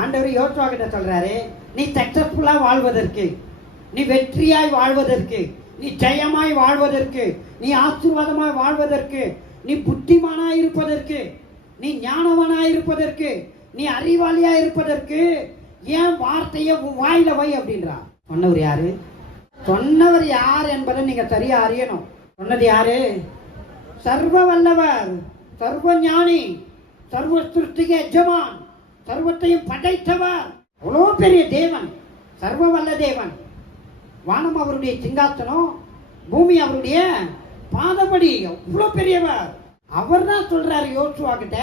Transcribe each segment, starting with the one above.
ஆண்டவர் யோசுவா கிட்ட சொல்றாரு, நீ சக்சஸ்ஃபுல்லா வாழ்வதற்கு, நீ வெற்றியாய் வாழ்வதற்கு, நீ ஜெயமாய் வாழ்வதற்கு, நீ ஆசீர்வாதமாய் வாழ்வதற்கு, நீ புத்திமானாய் இருப்பதற்கு, நீ ஞானவனாய் இருப்பதற்கு, நீ அறிவாளியா இருப்பதற்கு ஏன் வார்த்தையை வாயில வை அப்படின்றா. சொன்னவர் யாரு? சொன்னவர் யார் என்பதை நீங்க சரியா அறியணும். சொன்னது யாரு? சர்வ வல்லவர், சர்வ ஞானி, சர்வ சிருஷ்டிக்கு எஜமான், சர்வத்தையும் படைத்தவர், அவ்வளோ பெரிய தேவன், சர்வ வல்ல தேவன். வானம் அவருடைய சிங்காசனம், பூமி அவருடைய பாதப்படி, அவ்வளோ பெரியவர். அவர் தான் சொல்றாரு யோசுவா கிட்ட,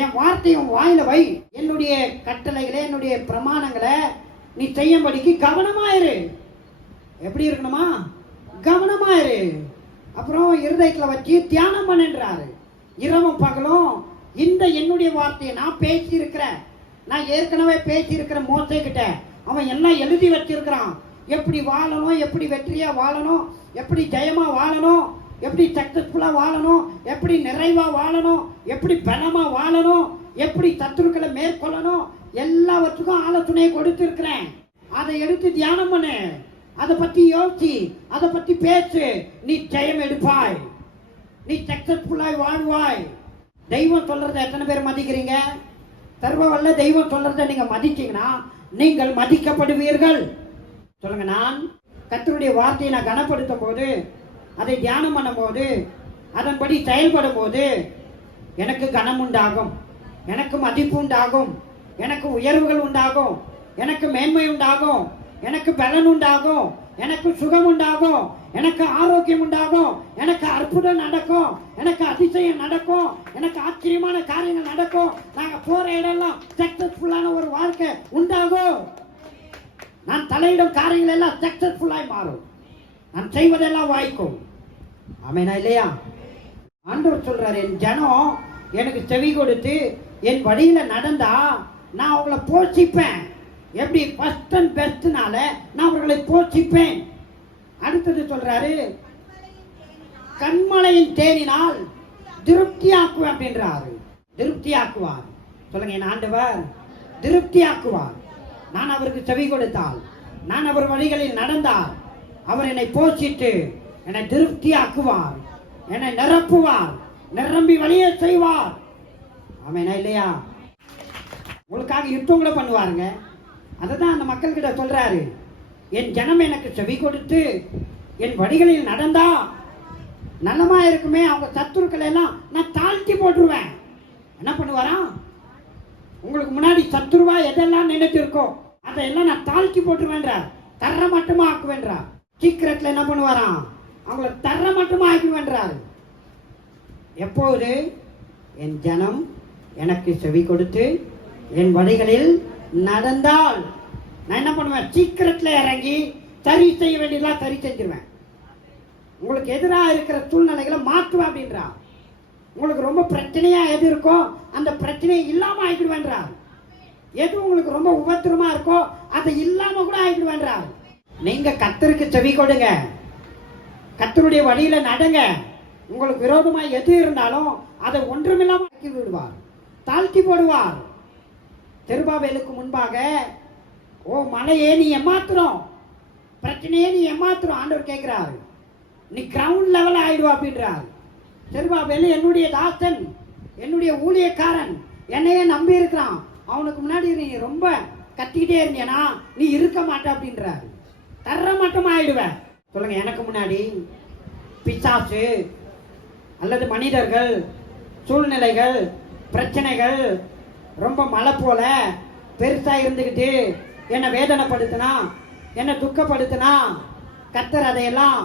என் வார்த்தையும் வாயில வை, என்னுடைய கட்டளைகளை என்னுடைய பிரமாணங்களை நீ செய்யும்படிக்கு கவனமாயிரு. எப்படி இருக்கணுமா? கவனமாயிரு. அப்புறம் இருதயத்தில் வச்சு தியானம் பண்ணுன்றாரு. இரவும் பகலும் இந்த என்னுடைய வார்த்தையை நான் பேசி இருக்கிறேன். நான் ஏற்கனவே பேசி இருக்கிற மோசே கிட்ட அவன் எல்லாம் எழுதி வச்சிருக்கிறான். எப்படி வாழணும், எப்படி வெற்றியா வாழணும், எப்படி ஜெயமா வாழணும், எப்படி சக்சஸ்ஃபுல்லா வாழணும், எப்படி நிறைவா வாழணும், எப்படி பலமா வாழணும், எப்படி சத்துருக்களை மேற்கொள்ளணும், எல்லாவற்றுக்கும் ஆலோசனையை கொடுத்திருக்கிறேன். அதை எடுத்து தியானம் பண்ணு, அதை பத்தி யோசி, அதை பத்தி பேசு. நீ ஜெயம் எடுப்பாய், நீ சக்சஸ்ஃபுல்லாய் வாழ்வாய். தெய்வம் சொல்றதை எத்தனை பேர் மதிக்கிறீங்க? சர்வ வல்ல தெய்வம் சொல்றதை நீங்க மதிச்சீங்கன்னா நீங்கள் மதிக்கப்படுவீர்கள். சொல்லுங்க, நான் கர்த்தருடைய வார்த்தையை நான் கனப்படுத்தும் போது, அதை தியானம் பண்ணும் போது, அதன்படி செயல்படும் போது எனக்கு கனம் உண்டாகும், எனக்கு மதிப்பு உண்டாகும், எனக்கு உயர்வுகள் உண்டாகும், எனக்கு மேன்மை உண்டாகும், எனக்கு பலன் உண்டாகும், எனக்கு சுகம் உண்டாகும், எனக்கு ஆரோக்கியம் உண்டாகும், எனக்கு அற்புதம் நடக்கும், எனக்கு அதிசயம் நடக்கும், எனக்கு ஆச்சரியமான காரியங்கள் நடக்கும். நாங்க போற இடம்லாம் சக்சஸ்ஃபுல்லான ஒரு வாழ்க்கை உண்டாகும். நான் தலையிடும் காரியங்கள் எல்லாம் சக்சஸ்ஃபுல்லாய் மாறும். நான் செய்வதெல்லாம் வாய்க்கும். ஆமெனா இல்லையா? ஆண்டவர் சொல்றாரு, என் ஜனம் எனக்கு செவி கொடுத்து என் வழியில நடந்தா நான் அவங்களை போஷிப்பேன். எப்படி? ஃபர்ஸ்ட் அண்ட் பெஸ்ட்னால நான் அவர்களை போஷிப்பேன். அடுத்தது சொல்றாரு, கண்மலையின் தேனினால் திருப்தியாக்குவேன் அப்படின்றாரு. திருப்தியாக்குவார். சொல்லுங்க, என் ஆண்டவர் திருப்தியாக்குவார். நான் அவருக்கு செவி கொடுத்தால், நான் அவர் வழிகளில் நடந்தால், அவர் என்னை போஷித்து என்னை திருப்தியாக்குவார், என்னை நிரப்புவார், நிரம்பி வழியே செய்வார். ஆமெனா இல்லையா? உங்களுக்காக யுத்தம் கூட பண்ணுவாருங்க. அதை தான் அந்த மக்கள் கிட்ட சொல்றாரு, என் ஜனம் எனக்கு செவி கொடுத்து என் வழிகளில் நடந்தா நல்லமா இருக்குமே, அவங்க சத்துருக்களை எல்லாம் நான் தாழ்த்தி போட்டுருவேன். என்ன பண்ணுவாராம்? உங்களுக்கு முன்னாடி சத்துருவா எதெல்லாம் நினைச்சிருக்கோ அதையெல்லாம் நான் தாழ்த்தி போட்டுருவேன்றார். தர மட்டுமா ஆக்குவேன்றார். சீக்கிரத்தில் என்ன பண்ணுவாராம்? அவங்கள தர மட்டுமா ஆக்குவேன்றார். எப்போது? என் ஜனம் எனக்கு செவி கொடுத்து என் வழிகளில் நடந்தால் நான் என்ன பண்ணுவேன்? சீக்கிரத்தில் இறங்கி சரி செய்ய வேண்டியதெல்லாம் சரி செஞ்சிருவேன். உங்களுக்கு எதிராக இருக்கிற சூழ்நிலைகளை மாற்றுவேன் அப்படின்றா. உங்களுக்கு ரொம்ப பிரச்சனையா எது இருக்கோ அந்த பிரச்சனையை இல்லாம ஆகிடுவேன்றார். எது உங்களுக்கு ரொம்ப உபத்திரமா இருக்கோ அதை இல்லாம கூட ஆகிடுவேன்றார். நீங்க கர்த்தருக்கு செவி கொடுங்க, கர்த்தருடைய வழியில நடங்க. உங்களுக்கு விரோதமா எது இருந்தாலும் அதை ஒன்றுமில்லாம ஆக்கி விடுவார், தாழ்த்தி போடுவார். செருபாபேலுக்கு முன்பாக, ஓ மலையே நீ ஏமாத்துறோம், பிரச்சனையே நீ ஏமாத்துறோம் ஆண்டவர் கேட்கிறாரு. நீ கிரவுண்ட் லெவல் ஆயிடுவா அப்படின்றார். செருபாபேல் என்னுடைய தாசன், என்னுடைய ஊழியக்காரன், என்னையே நம்பி இருக்கிறான். அவனுக்கு முன்னாடி நீ ரொம்ப கத்திக்கிட்டே இருந்தேனா நீ இருக்க மாட்ட அப்படின்றாரு. தர மட்டும் ஆயிடுவேன். சொல்லுங்க, எனக்கு முன்னாடி பிசாசு அல்லது மனிதர்கள், சூழ்நிலைகள், பிரச்சனைகள் ரொம்ப மழை போல பெருசா இருந்துகிட்டு என்னை வேதனைப்படுத்தினா, என்னை துக்கப்படுத்தினா, கர்த்தர் அதையெல்லாம்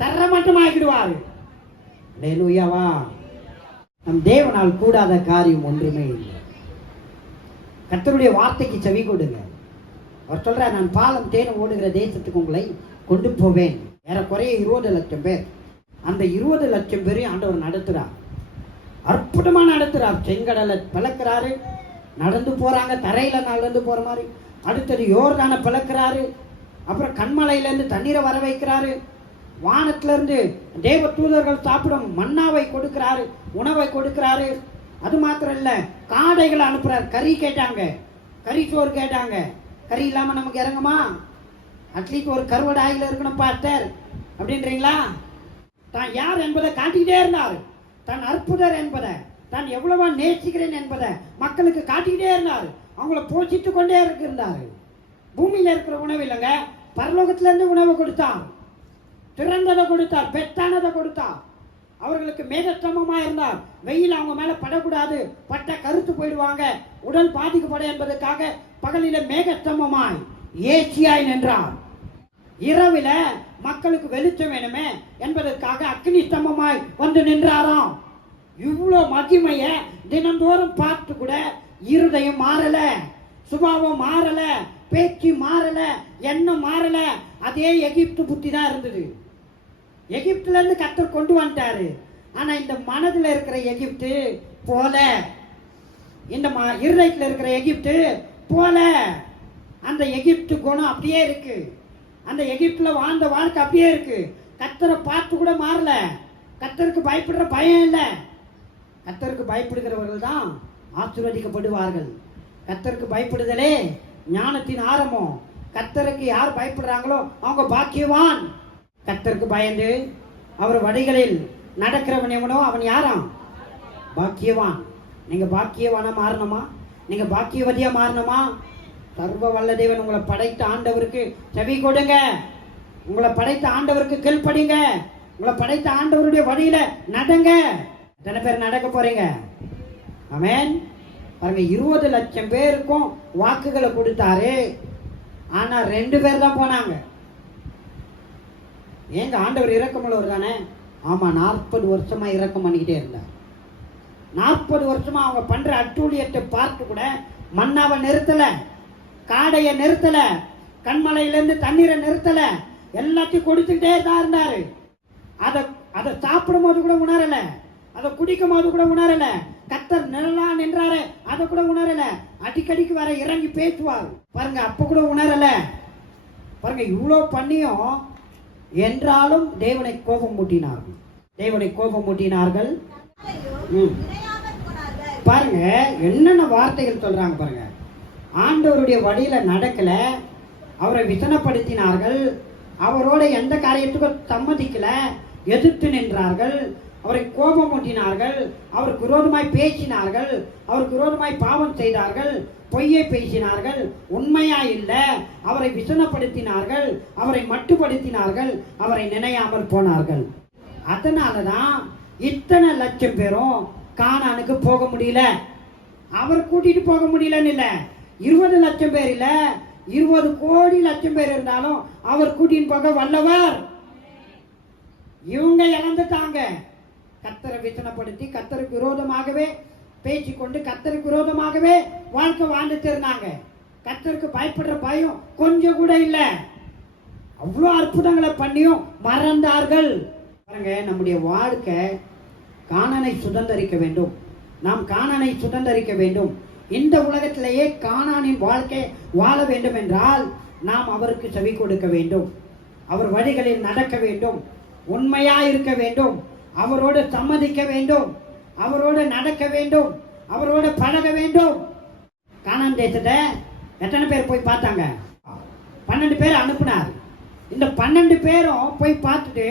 தர மட்டும் ஆகிடுவார். அல்லேலூயாவா? நம் தேவனால் கூடாத காரியம் ஒன்றுமே இல்லை. கர்த்தருடைய வார்த்தைக்கு செவி கொடுங்க. அவர் சொல்றார், நான் பாலம் தேனும் ஓடுகிற தேசத்துக்கு உங்களை கொண்டு போவேன். ஏறக்குறைய 20 லட்சம் பேர். அந்த 20 லட்சம் பேரையும் ஆண்டவர் நடத்துறார். அற்புதமா நடத்துறார். செங்கடலை பிளக்கிறாரு, நடந்து போறாங்க, தரையில நடந்து போற மாதிரி. அடுத்தது யோர்தானை பிளக்கிறாரு. அப்புறம் கண்மலையிலேருந்து தண்ணீரை வர வைக்கிறாரு. வானத்திலிருந்து தேவ தூதர்கள் சாப்பிடும் மன்னாவை கொடுக்கிறாரு, உணவை கொடுக்கிறாரு. அது மாத்திரம் இல்ல, காடைகளை அனுப்புறாரு. கறி கேட்டாங்க, கறி சோறு கேட்டாங்க. கறி இல்லாம நமக்கு இறங்குமா? அட்லீஸ்ட் ஒரு கருவடை ஆயில் இருக்கணும் பாஸ்டர் அப்படின்றீங்களா? தான் யார் என்பதை காட்டிக்கிட்டே இருந்தார். தான் அற்புதர் என்பதை, தான் எவ்வளவா நேசிக்கிறேன் என்பதை மக்களுக்கு காட்டிக்கிட்டே இருந்தார். அவங்கள போஷித்து கொண்டே இருந்தார். பூமியில இருக்கிற உணவு இல்லைங்க, பரலோகத்துல இருந்து உணவு கொடுத்தார். திறந்ததை கொடுத்தார், பெத்தானதை கொடுத்தார். அவர்களுக்கு மேகஸ்தம்பமா இருந்தார். வெயில் அவங்க மேல படக்கூடாது, பட்ட கருத்து போயிடுவாங்க, உடல் பாதிக்கப்படும் என்பதற்காக பகலில மேகஸ்தம்பமாய் ஏசியாய் நின்றார். இரவில மக்களுக்கு வெளிச்சம் வேணுமே என்பதற்காக அக்னி ஸ்தம்பமாய் வந்து நின்றாராம். இவ்வளோ மகிமைய தினந்தோறும் பார்த்து கூட இருதயம் மாறல, சுபாவம் மாறல, பேச்சு மாறல, எண்ணம் மாறல. அதே எகிப்து புத்தி தான் இருந்தது. எகிப்துல இருந்து கர்த்தர் கொண்டு வந்துட்டாரு. ஆனா இந்த மனதுல இருக்கிற எகிப்து போல, இந்த இருதயத்துல இருக்கிற எகிப்து போல, அந்த எகிப்து குணம் அப்படியே இருக்கு. அந்த எகிப்துல வாழ்ந்த வாழ்க்கை அப்படியே இருக்கு. கர்த்தரை பார்த்து கூட மாறல. கர்த்தருக்கு பயப்படுற பயம் இல்லை. கர்த்தருக்கு பயப்படுகிறவர்கள் தான் ஆசீர்வதிக்கப்படுவார்கள். கர்த்தருக்கு பயப்படுதலே ஞானத்தின் ஆரம்பம். கர்த்தருக்கு யார் பயப்படுறாங்களோ அவங்க பாக்கியவான். கர்த்தருக்கு பயந்து அவர் வழிகளில் நடக்கிறவன் எவனோ அவன் யாராம்? பாக்கியவான். நீங்க பாக்கியவானா மாறணுமா? நீங்க பாக்கியவதியா மாறணுமா? சர்வ வல்ல தேவன் உங்களை படைத்த ஆண்டவருக்கு செவி கொடுங்க. உங்களை படைத்த ஆண்டவருக்கு கீழ்ப்படிங்க. உங்களை படைத்த ஆண்டவருடைய வழியில நடங்க. எத்தனை பேர் நடக்க போறீங்க? ஆமென். பாருங்க, 20 லட்சம் பேருக்கும் வாக்குகளை கொடுத்தாரு. ஆனா 2 பேர் தான் போனாங்க. ஏங்க ஆண்டவர் இரக்கமுள்ளவர் தானே? ஆமா, 40 வருஷமா இரக்கம் பண்ணிக்கிட்டே இருந்தார். 40 வருஷமா அவங்க பண்ற அட்டூழியத்தை பார்த்து கூட மன்னாவை நிறுத்தல, காடைய நிறுத்தல, கண்மலையிலிருந்து தண்ணீரை நிறுத்தல, எல்லாத்தையும் கொடுத்துக்கிட்டே தான் இருந்தாரு. அதை சாப்பிடும் போது கூட உணரல, அதை குடிக்கும் போது கூட உணரல. கர்த்தர் நிழலா நின்றாரு, அதை கூட உணரல. அடிக்கடிக்கு வர இறங்கி பேசுவார் பாருங்க, அப்ப கூட உணரல. பாருங்க, இவ்வளோ பண்ணியும் என்றாலும் தேவனை கோபம் மூட்டினார்கள். தேவனை கோபம் மூட்டினார்கள். பாருங்க என்னென்ன வார்த்தைகள் சொல்றாங்க பாருங்க. ஆண்டவருடைய வழியில நடக்கல, அவரை விசனப்படுத்தினார்கள், அவரோட எந்த காரியத்துக்கும் சம்மதிக்கல, எதிர்த்து நின்றார்கள், அவரை கோபம் ஊட்டினார்கள், அவருக்கு விரோதமாய் பேசினார்கள், அவருக்கு விரோதமாய் பாவம் செய்தார்கள், பொய்யை பேசினார்கள், உண்மையா இல்ல, அவரை விசனப்படுத்தினார்கள், அவரை மட்டுப்படுத்தினார்கள், அவரை நினையாமல் போனார்கள். அதனாலதான் இத்தனை லட்சம் பேரும் கானானுக்கு போக முடியல. அவர் கூட்டிட்டு போக முடியலன்னு இல்ல, 20 லட்சம் பேர் இல்ல, 20 கோடி லட்சம் பேர் இருந்தாலும் அவர் கூட்டின்னு போக வல்லவர். இவங்க இழந்துட்டாங்க. கர்த்தரை விசனப்படுத்தி கர்த்தருக்கு விரோதமாகவே பேசிக்கொண்டு கர்த்தருக்கு விரோதமாகவே வாழ்க்கை வாழ்ந்துட்டு இருந்தாங்க. கர்த்தருக்கு பயப்படுற பயம் கொஞ்சம் கூட இல்லை. அவ்வளோ அற்புதங்களை பண்ணியும் மறந்தார்கள். பாருங்க, நம்முடைய வாழ்க்கை கானானை சுதந்தரிக்க வேண்டும். நாம் கானானை சுதந்தரிக்க வேண்டும். இந்த உலகத்திலேயே கானானின் வாழ்க்கை வாழ வேண்டும் என்றால் நாம் அவருக்கு செவி கொடுக்க வேண்டும், அவர் வழிகளில் நடக்க வேண்டும், உண்மையா இருக்க வேண்டும், அவரோடு சம்மதிக்க வேண்டும், அவரோடு நடக்க வேண்டும், அவரோடு பழக வேண்டும். கானான் தேசத்தை எத்தனை பேர் போய் பார்த்தாங்க? 12 பேர் அனுப்புனார். இந்த 12 பேரும் போய் பார்த்துட்டு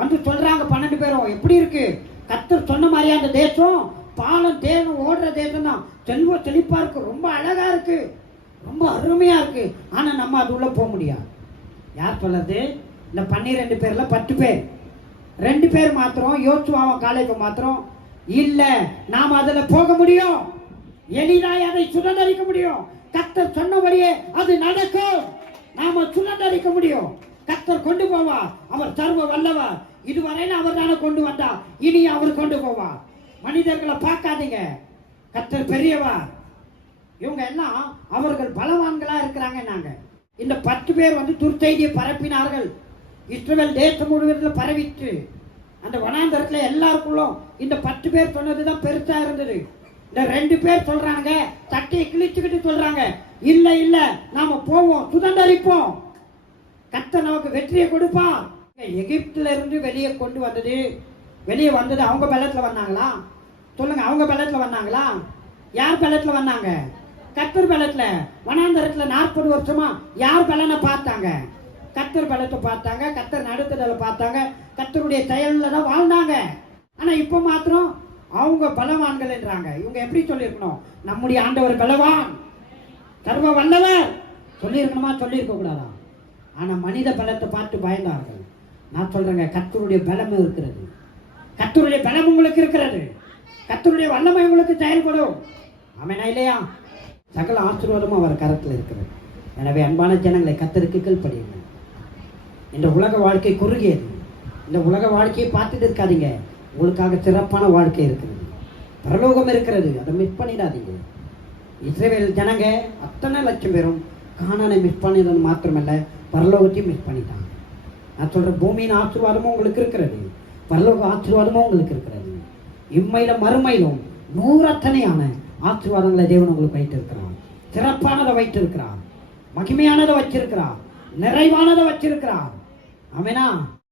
வந்து சொல்றாங்க, 12 பேரும் எப்படி இருக்கு? கர்த்தர் சொன்ன மாதிரியா அந்த தேசம் பாலம் தேனும் ஓடுற தேசம் தான், செல்வ செழிப்பா இருக்கு, ரொம்ப அழகா இருக்கு, ரொம்ப அருமையா இருக்கு. ஆனா நம்ம அது உள்ள போக முடியாது. யார் சொல்றது? இந்த 12 பேர்ல 10 பேர், 2 பேர் மாத்திரம் யோசுவாவும் காலேஜ் மாத்திரம் இல்ல, நாம அதுல போக முடியும், எளிதாய் அதை சுதந்தரிக்க முடியும். கர்த்தர் சொன்னபடியே அது நடக்கும், நாம சுதந்தரிக்க முடியும். கர்த்தர் கொண்டு போவார், அவர் சர்வ வல்லவர். இதுவரையில அவர் தானே கொண்டு வந்தார், இனி அவர் கொண்டு போவார். மனிதர்களை பார்க்காதீங்க, கர்த்தர் பெரியவர். இவங்க எல்லாம் அவர்கள் பலவான்களா இருக்கிறாங்க. நாங்க இந்த 10 பேர் வந்து துர்ச்செய்தியை பரப்பினார்கள். இஸ்ரவேல் தேசம் முழுவதில் பரவிட்டு அந்த வனாந்தரத்துல எல்லாருக்குள்ளும் இந்த 10 பேர் சொன்னதுதான் பெருசா இருந்தது. இந்த 2 பேர் சொல்றாங்க, தட்டையை கிழிச்சுக்கிட்டு சொல்றாங்க, இல்ல இல்ல நாம போவோம், சுதந்தரிப்போம், கர்த்தர் நமக்கு வெற்றியை கொடுப்பான். எகிப்துல இருந்து வெளியே கொண்டு வந்தது, வெளியே வந்தது அவங்க பலத்துல வந்தாங்களா? சொல்லுங்க, அவங்க பலத்துல வந்தாங்களா? யார் பலத்துல வந்தாங்க? கத்தர் பலத்துல வனாந்தரத்துல 40 வருஷமா யார் பலனை பார்த்தாங்க? கத்தர் பலத்தை பார்த்தாங்க, கத்தர் நடத்துதலை பார்த்தாங்க, கத்தருடைய செயல்ல தான் வாழ்ந்தாங்க. ஆனா இப்ப மாத்திரம் அவங்க பலவான்கள் என்றாங்க. இவங்க எப்படி சொல்லியிருக்கணும்? நம்முடைய ஆண்டவர் பலவான், சர்வ வல்லவர் சொல்லியிருக்கணுமா? சொல்லியிருக்க கூடாதா? ஆனா மனித பலத்தை பார்த்து பயந்தார்கள். நான் சொல்றேங்க, கத்தருடைய பலம் இருக்கிறது, கத்தருடைய பலம் உங்களுக்கு இருக்கிறது, கத்தருடைய வல்லமை உங்களுக்கு செயல்படும். ஆமெனா இல்லையா? சகல ஆசீர்வாதமும் அவர் கரத்தில் இருக்கிறது. எனவே அன்பான ஜனங்களை, கத்தருக்கு கீழ்ப்படியுங்கள். இந்த உலக வாழ்க்கை குறுகியது. இந்த உலக வாழ்க்கையை பார்த்துட்டு இருக்காதீங்க. உங்களுக்காக சிறப்பான வாழ்க்கை இருக்கிறது, பரலோகம் இருக்கிறது, அதை மிஸ் பண்ணிடாதீங்க. இஸ்ரவேல் ஜனங்க அத்தனை லட்சம் பேரும் கானானை மிஸ் பண்ணினது மாத்திரமல்ல, பரலோகத்தையும் மிஸ் பண்ணிட்டாங்க. நான் சொல்ற பூமியின் ஆசீர்வாதமும் உங்களுக்கு இருக்கிறது, பரலோக ஆசீர்வாதமும் உங்களுக்கு இருக்கிறது. இம்மையிலும் மறுமையிலும் நூறத்தனையான ஆசீர்வாதங்களை தேவன் உங்களுக்கு வைத்திருக்கிறார். சிறப்பானதை வைத்திருக்கிறார், மகிமையானதை வச்சிருக்கிறார், நிறைவானதை வச்சிருக்கிறார். ஆமெனா?